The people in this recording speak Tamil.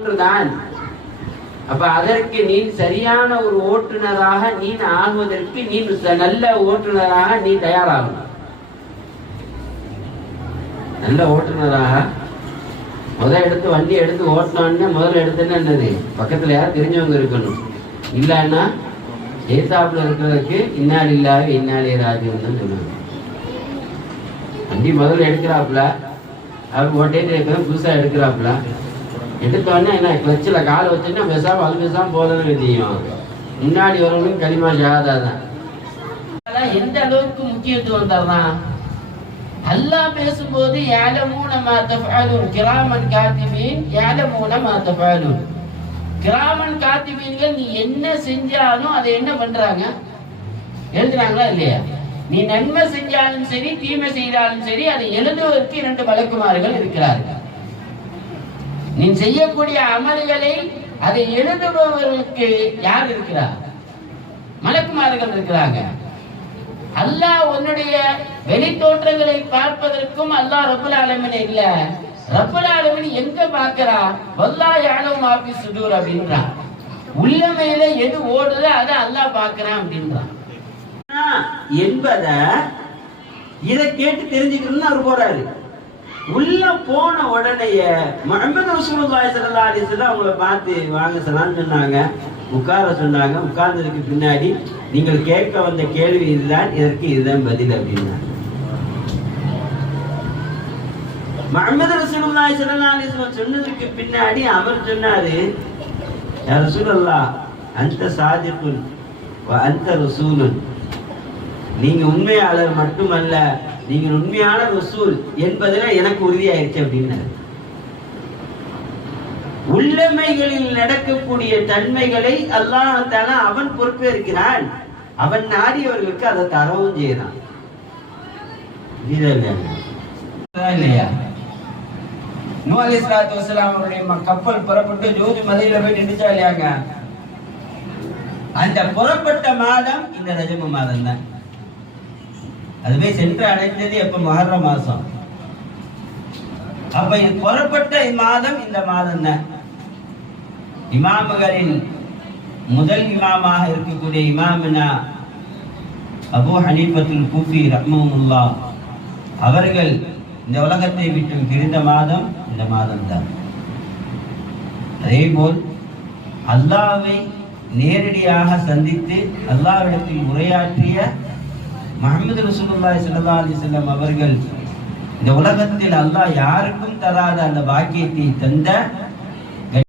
தான். அப்ப அதற்கு நீ சரியான ஒரு ஓட்டுநராக நீ ஆகுவதற்கு நீ நல்ல ஓட்டுநராக நீ தயாராகும். நல்ல ஓட்டுநராக எடுத்து வண்டி எடுத்து ஓட்டினோன்னு முதல்ல எடுத்துன்னு என்னது பக்கத்துல யாரும் தெரிஞ்சவங்க இருக்கணும். இல்லைன்னா ஏசாப்புல இருக்கிறதுக்கு இன்னால் இல்லாத இன்னாலே ராஜுன்னு சொல்லுவாங்க. வண்டி முதல்ல எடுக்கிறாப்புல அவர் ஓட்டே புதுசா எடுக்கிறாப்புல எடுத்தோடனே என்ன கிளச்சில் காலை வச்சுன்னா பேசாம அது பேசாம போதுன்னு தெரியும். முன்னாடி வரவங்களுக்கு களிமா ஷஹாதா தான். எந்த அளவுக்கு முக்கியத்துவம் தரலாம். அல்லாஹ் பேசும்போது யஅலமூன மா தஃஅலூன் கிராமன் காத்திபீன் யஅலமூன மா தஃஅலூன். கிராமன் காத்திபீன்கள் நீ என்ன செஞ்சாலும் அதை என்ன பண்றாங்க, எழுதுறாங்களா இல்லையா? நீ நன்மை செஞ்சாலும் சரி தீமை செய்தாலும் சரி அதை எழுதுவதற்கு 2 மலக்குமார்கள் இருக்கிறார்கள். நீ செய்யக்கூடிய அமல்களை அதை எழுதுபவர்களுக்கு யார் இருக்கிறார்? மலக்குமார்கள் இருக்கிறாங்க. அல்லாஹ் உன்னுடைய வெளி தோற்றங்களை பார்ப்பதற்கும் அல்லாஹ் ரப்பல் ஆலமீன் இல்ல. ரப்பல் ஆலமீன் எங்க பார்க்கிறா? வல்லாஹ் யஅலமு மா ஃபி சுதூர் அப்படின்றான். உள்ளமையில எது ஓடுதோ அதை அல்லாஹ் பார்க்கறான் அப்படின்றான் என்பத இதை கேட்டு தெரிஞ்சுக்கணும்னு அவர் போறாரு. உள்ள போன உடனேயே முஹம்மது ரசூலுல்லாஹி ஸல்லல்லாஹு அலைஹி வஸல்லம் அவங்கள பார்த்து வாங்க சலாம் சொன்னாங்க, உட்கார சொன்னாங்க. உட்கார்ந்ததுக்கு பின்னாடி நீங்கள் கேட்க வந்த கேள்வி இதுதான், இதற்கு இதுதான் பதில் அப்படின்னா. முஹம்மது ரசூலுல்லாஹி ஸல்லல்லாஹு அலைஹி வஸல்லம் சொன்னதுக்கு பின்னாடி அவர் சொன்னாரு, யா ரசூலல்லாஹ் அன்த சாதிகுன் வ அன்த ரசூலுன். நீங்க உண்மையாளர் மட்டுமல்ல, நீங்கள் உண்மையான ரசூல் என்பதில் எனக்கு உறுதியாயிருச்சு அப்படின்னாரு. உள்ளமைகளில் நடக்கக்கூடிய தன்மைகளை அல்லாஹ் தஆலா அவன் பொறுப்பேற்கிறான். அவன் நாடியவர்களுக்கு அதை தரவும் செய்யறான். இல்லையா? நூஹ் அலைஹிஸ்ஸலாத்து வஸ்ஸலாம் அவருடைய கப்பல் புறப்பட்டு ஜோதி மலையில போய் நின்றுச்சா இல்லையாங்க? அந்த புறப்பட்ட மாதம் இந்த ரஜப மாதம் தான். அதுவே சென்று அடைந்தது எப்ப? முஹர்ரம் மாசம். அப்ப இது புறப்பட்ட மாதம் இந்த மாதம் தான். இமாம்களின் முதல் இமாமாக இருக்கக்கூடிய இமாமினா அபூ ஹனீஃபத்துல் கூஃபி ரஹ்மஹுல்லாஹ் அவர்கள் இந்த உலகத்தை விட்டு பிரிந்த மாதம் இந்த மாதம் தான். அதேபோல் அல்லாஹ்வை நேரடியாக சந்தித்து அல்லாஹ்விடத்தில் உரையாற்றிய முஹம்மது ரசூலுல்லாஹி ஸல்லல்லாஹு அலைஹி வஸல்லம் அவர்கள் இந்த உலகத்தில் அல்லாஹ் யாருக்கும் தராத அந்த பாக்கியத்தை தந்த